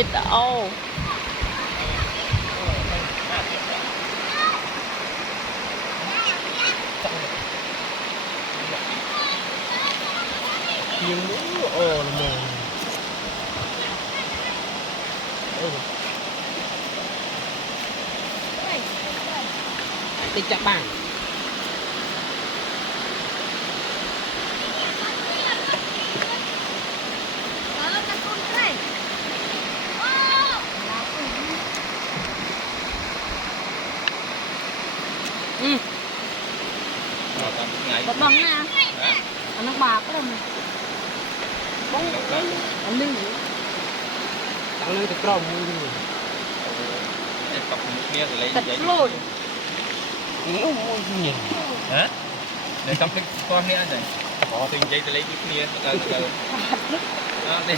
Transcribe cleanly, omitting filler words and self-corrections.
វីដេអូយើងអូល្មមតិចចាប់បានបបងណាអានោះបាបទៅបងអលីតាំងលើទៅក្រមមួយវិញ tập một kia rồi lấy ទឹក giấy ឆ្លូច នោះមួយញ៉ាំ hả để tập cái con kia này có tình giấy rồi lấy cái kia từ từ đó đi